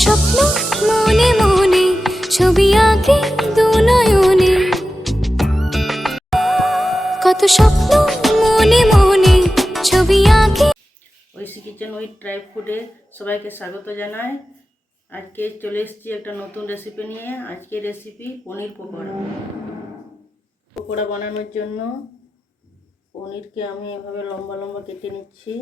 স্বপ্ন মনে মনে ছবি আঁকে দু নয়নে, কত স্বপ্ন মনে মনে ছবি আঁকে। ঐশী কিচেন উইথ ট্রাই ফুডে সবাইকে স্বাগত জানাই। আজকে চলে এসেছি একটা নতুন রেসিপি নিয়ে। আজকে রেসিপি পনির পকোড়া। পকোড়া বানানোর জন্য পনিরকে আমি এভাবে লম্বা লম্বা কেটে নিচ্ছি।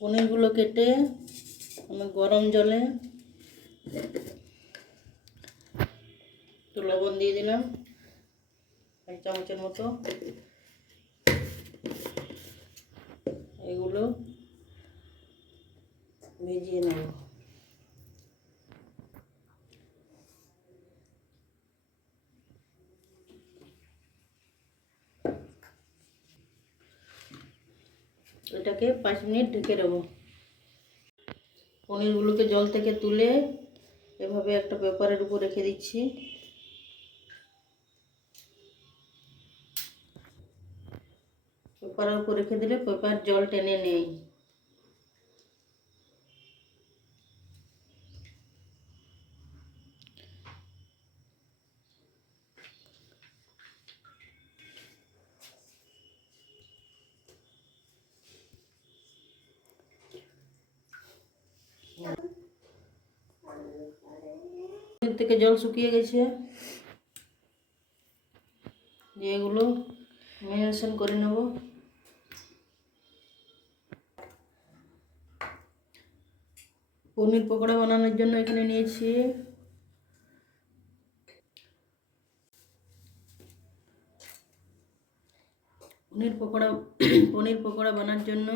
পনিরগুলো কেটে আমি গরম জলে একটু লবণ দিয়ে দিলাম 1 চামচের মতো। এগুলো ভিজিয়ে নেব। এটাকে 5 মিনিট ঢেকে দেবো। পনিরগুলোকে জল থেকে তুলে এভাবে একটা পেপারের উপর রেখে দিচ্ছি। পেপারের উপর রেখে দিলে পেপার জল টেনে নেয়। থেকে জল শুকিয়ে গেছে, দিয়ে এগুলো ম্যারিনেশন করে নেব। পনির পকোড়া বানানোর জন্য এখানে নিয়েছি পনির পকোড়া বানানোর জন্য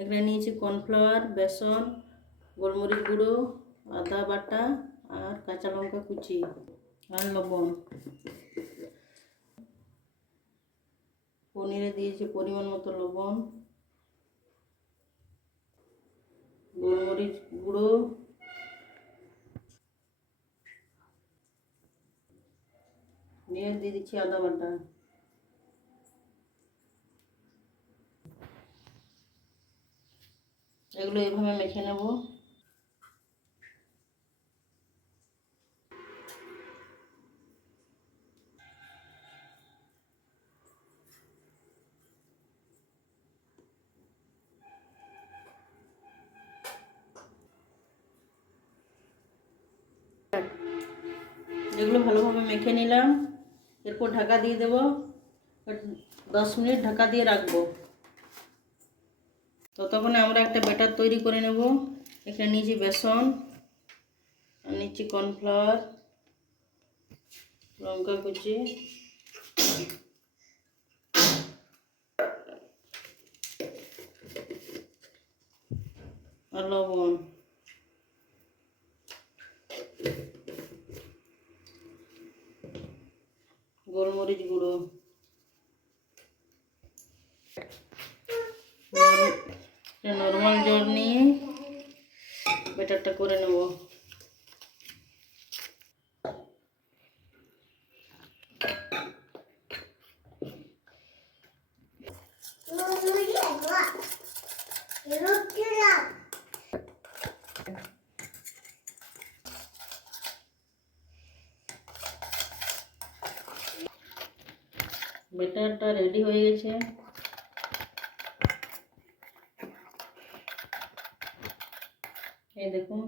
এখানে নিয়েছি কর্নফ্লাওয়ার, বেসন, গোলমরিচ গুঁড়ো, আদা বাটা আর কাঁচা লঙ্কা কুচি আর লবণ। পনিরে দিয়েছি পরিমাণ মতো লবণ, গোলমরিচ গুঁড়ো, দিয়ে দিচ্ছি আদা বাটা। এগুলো এভাবে মেখে নেব। এগুলো ভালোভাবে মেখে নিলাম। এরপর ঢাকা দিয়ে দেব, 10 মিনিট ঢাকা দিয়ে রাখবো। ততক্ষণে আমরা একটা ব্যাটার তৈরি করে নেব। এখানে নিয়েছি বেসন আর নিচ্ছি কর্নফ্লাওয়ার, লঙ্কা কুচি, আর লবণ। গোলমরিচ গুঁড়ো, নরমাল জল নিয়ে ব্যাটারটা করে নেব। ব্যাটারটা রেডি হয়ে গেছে। এই দেখুন,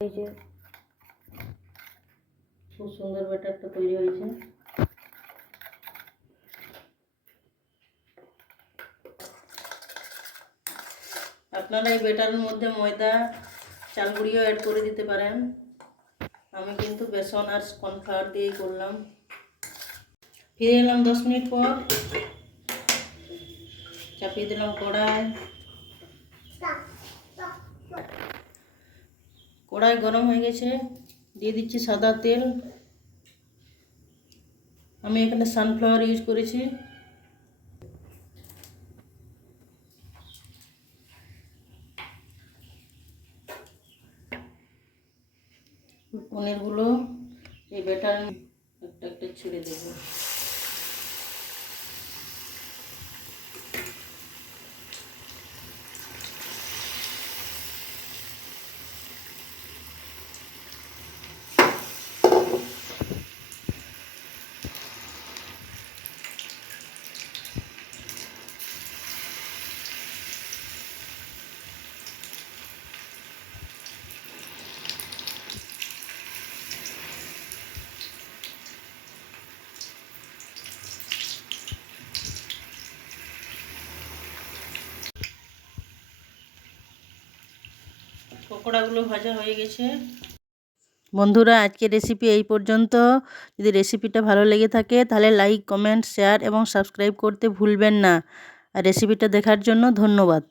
এই যে খুব সুন্দর ব্যাটারটা তৈরি হয়েছে। আপনারা এই ব্যাটারের মধ্যে ময়দা চাল গুঁড়িও অ্যাড করে দিতে পারেন। আমি কিন্তু বেসন আর কর্নফ্লাওয়ার দিয়েই করলাম। ফিরে এলাম 10 মিনিট পর। চাপিয়ে দিলাম কড়াই। কড়াই গরম হয়ে গেছে, দিয়ে দিচ্ছি সাদা তেল। আমি এখানে সানফ্লাওয়ার ইউজ করেছি। পনিরগুলো এই ব্যাটার একটা একটা ছেড়ে দেবো। পকোড়াগুলো ভাজা হয়ে গেছে। বন্ধুরা, আজকের রেসিপি এই পর্যন্ত। যদি রেসিপিটা ভালো লেগে থাকে তাহলে লাইক, কমেন্ট, শেয়ার এবং সাবস্ক্রাইব করতে ভুলবেন না। আর রেসিপিটা দেখার জন্য ধন্যবাদ।